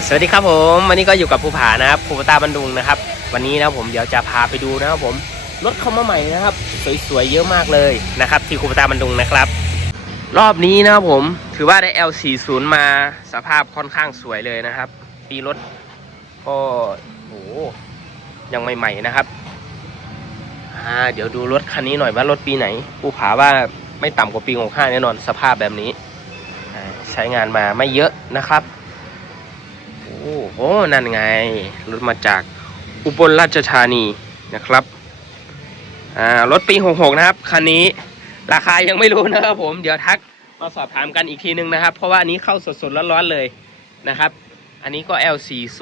สวัสดีครับผมวันนี้ก็อยู่กับภูผานะครับภูตาบันดุงนะครับ วันนี้นะผมเดี๋ยวจะพาไปดูนะครับผมรถเข้ามาใหม่นะครับ สวยๆเยอะมากเลยนะครับ ที่คูปตาบันดุงนะครับ รอบนี้นะครับผมถือว่าได้ L40 มาสภาพค่อนข้างสวยเลยนะครับปีรถก็โหยังใหม่ๆนะครับอ่าเดี๋ยวดูรถคันนี้หน่อยว่ารถปีไหนภูผาว่าไม่ต่ำกว่าปี65แน่นอนสภาพแบบนี้ ใช้งานมาไม่เยอะนะครับ อ้โห นั่นไง รถมาจากอุบลราชธานีนะครับ อ่า รถปี 66 นะครับ คันนี้ ราคายังไม่รู้นะครับผม เดี๋ยวทักมาสอบถามกันอีกทีนึงนะครับ เพราะว่าอันนี้เข้าสดๆร้อนๆเลยนะครับ อันนี้ก็ L40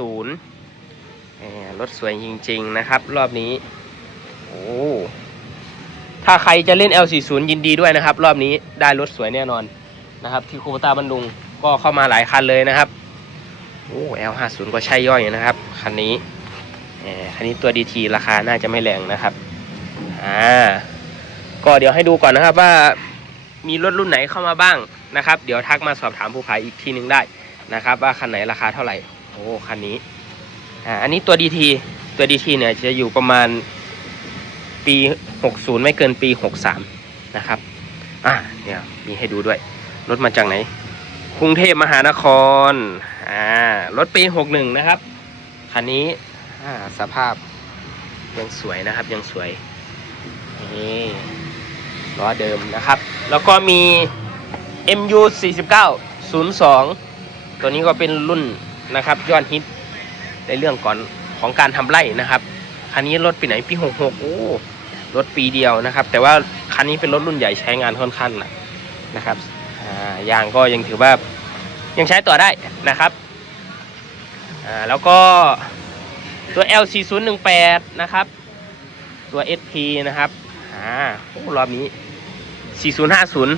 รถสวยจริง ๆ นะครับ รอบนี้ โอ้ ถ้าใครจะเล่น L40 ยินดีด้วยนะครับ รอบนี้ได้รถสวยแน่นอนนะครับ ที่คูปตาบันดุงก็เข้ามาหลายคันเลยนะครับ โอ้ L50 ก็ใช่ย่อยนะครับ คันนี้คันนี้ตัว DT ราคาน่าจะไม่แรงนะครับ อ่า ก็เดี๋ยวให้ดูก่อนนะครับว่ามีรถรุ่นไหนเข้ามาบ้างนะครับ เดี๋ยวทักมาสอบถามผู้ขายอีกทีหนึ่งได้นะครับ ว่าคันไหนราคาเท่าไหร่ โอ้ คันนี้ อ่า อันนี้ตัว DT ตัว DT เนี่ยจะอยู่ประมาณปี 60 ไม่เกินปี 63 นะครับ อ่า เนี่ย มีให้ดูด้วย รถมาจากไหนกรุงเทพมหานคร อ่ารถปี61นะครับ คันนี้สภาพยังสวยนะครับยังสวยนี่ล้อเดิมนะครับ แล้วก็มี MU 49 02 ตัวนี้ก็เป็นรุ่นนะครับยอดฮิตในเรื่องก่อนของการทำไร่นะครับคันนี้รถปีไหนปี66โอ้รถปีเดียวนะครับ แต่ว่าคันนี้เป็นรถรุ่นใหญ่ใช้งานค่อนข้างหนักนะครับอ่ายางก็ยังถือว่า ยังใช้ต่อได้นะครับอ่าแล้วก็ตัว L4018 นะครับ ตัว SP นะครับอ่ารอบนี้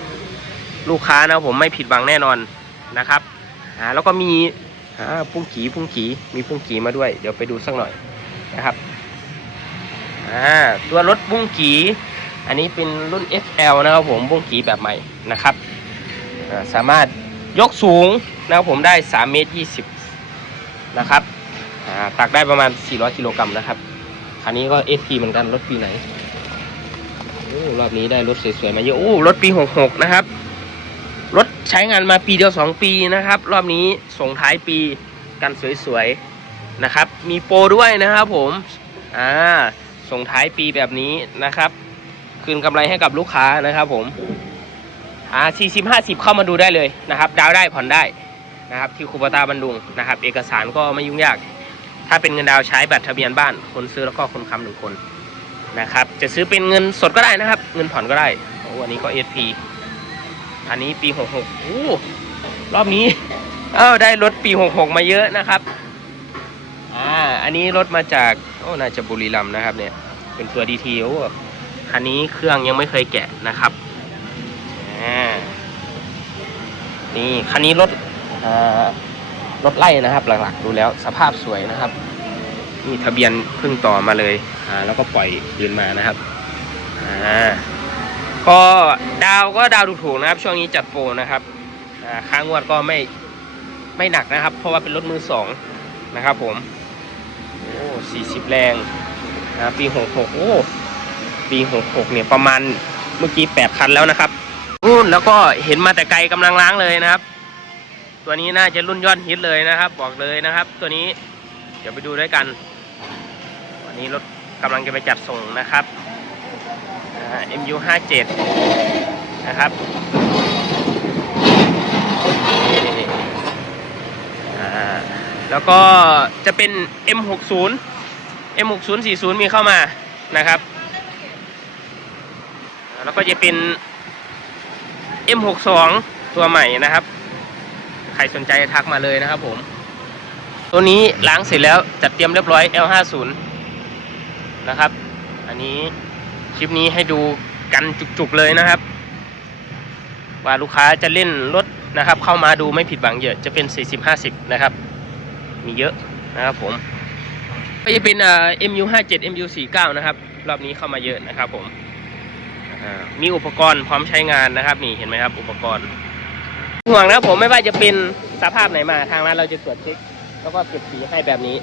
4050 ลูกค้านะผมไม่ผิดหวังแน่นอนนะครับอ่าแล้วก็มีอ่าพุ่งกีพุ่งกีมีพุ่งกีมาด้วย เดี๋ยวไปดูสักหน่อยนะครับอ่าตัวรถบุ้งกีอันนี้เป็นรุ่น FL นะครับผมบุ้งกีแบบใหม่นะครับอ่าสามารถ ยกสูงนะครับผมได้3เมตร20 นะครับตักได้ประมาณ 400กิโลกรัมนะครับ คันนี้ก็ SP เหมือนกันรถปีไหนอรอบนี้ได้รถสวยๆมาเยอะโอ้รถปี 66 นะครับ รถใช้งานมาปีเดียว 2 ปีนะครับ รอบนี้ส่งท้ายปีกันสวยๆนะครับ มีโปรด้วยนะครับผมอ่าส่งท้ายปีแบบนี้นะครับ คืนกำไรให้กับลูกค้านะครับผม อ่าสี่สิบห้าสิบเข้ามาดูได้เลยนะครับ ดาวได้ผ่อนได้นะครับ ที่คูปตาบันดุงนะครับ เอกสารก็ไม่ยุ่งยาก ถ้าเป็นเงินดาวใช้บัตรทะเบียนบ้าน คนซื้อแล้วก็คนค้ำหนึ่งคนนะครับ จะซื้อเป็นเงินสดก็ได้นะครับ เงินผ่อนก็ได้โอ้อันนี้ก็ SP อันนี้ปีหกหกโอ้รอบนี้ เอ้าได้รถปีหกหกมาเยอะนะครับอ่าอันนี้รถมาจากโอ้น่าจะบุรีรัมย์นะครับเนี่ยเป็นตัวดีทีโอ้คันนี้เครื่องยังไม่เคยแกะนะครับ อ่า นี่คันนี้รถรถไล่นะครับ หลักๆ ดูแล้วสภาพสวยนะครับนี่ทะเบียนเพิ่งต่อมาเลยอ่าแล้วก็ปล่อยคืนมานะครับอ่าก็ดาวก็ดาวถูกๆนะครับ ช่วงนี้จัดโปรนะครับอ่าค้างวดก็ไม่ไม่หนักนะครับ เพราะว่าเป็นรถมือสองนะครับ ผมโอ้สี่สิบแรงอ่าปีหกหกโอ้ปีหกหกเนี่ยประมาณเมื่อกี้แปดคันแล้วนะครับ่นแล้วก็เห็นมาแต่ไกลกำลังล้างเลยนะครับ ตัวนี้น่าจะรุ่นยอดฮิตเลยนะครับ บอกเลยนะครับ ตัวนี้เดี๋ยวไปดูด้วยกัน วันนี้รถกำลังจะไปจัดส่งนะครับอ่า MU 5 7นะครับแล้วก็จะเป็น M60 M60 40 มีเข้ามานะครับ แล้วก็จะเป็น M62 ตัวใหม่นะครับ ใครสนใจทักมาเลยนะครับผม ตัวนี้ล้างเสร็จแล้วจัดเตรียมเรียบร้อย L50 นะครับ อันนี้คลิปนี้ให้ดูกันจุกๆเลยนะครับ ว่าลูกค้าจะเล่นรถนะครับ เข้ามาดูไม่ผิดหวังเยอะจะเป็น 40-50 นะครับ มีเยอะนะครับผมก็จะเป็น MU57 MU49 นะครับ รอบนี้เข้ามาเยอะนะครับผม มีอุปกรณ์พร้อมใช้งานนะครับ นี่เห็นไหมครับ อุปกรณ์ห่วงนะผมไม่ว่าจะเป็นสภาพไหนมาทางร้านเราจะตรวจเช็คแล้วก็เก็บสีให้แบบนี้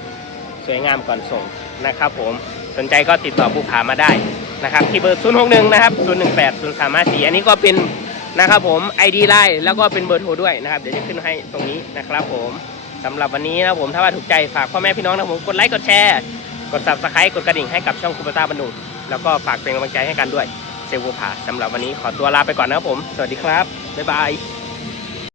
สวยงามก่อนส่งนะครับผมสนใจก็ติดต่อภูผามาได้นะครับ ที่เบอร์ 061 นะครับ 018 0354 อันนี้ก็เป็นนะครับผม ID ไลน์แล้วก็เป็นเบอร์โทรด้วยนะครับ เดี๋ยวจะขึ้นให้ตรงนี้นะครับผมสำหรับวันนี้นะผมถ้าว่าถูกใจฝากพ่อแม่พี่น้องนะผมกดไลค์กดแชร์ กด subscribe กดกระดิ่งให้กับช่องคูปต้าบันดุงแล้วก็ฝากเป็นกำลังใจให้กันด้วย เซลล์ภูผาสำหรับวันนี้ขอตัวลาไปก่อนนะครับผม สวัสดีครับ บ๊ายบาย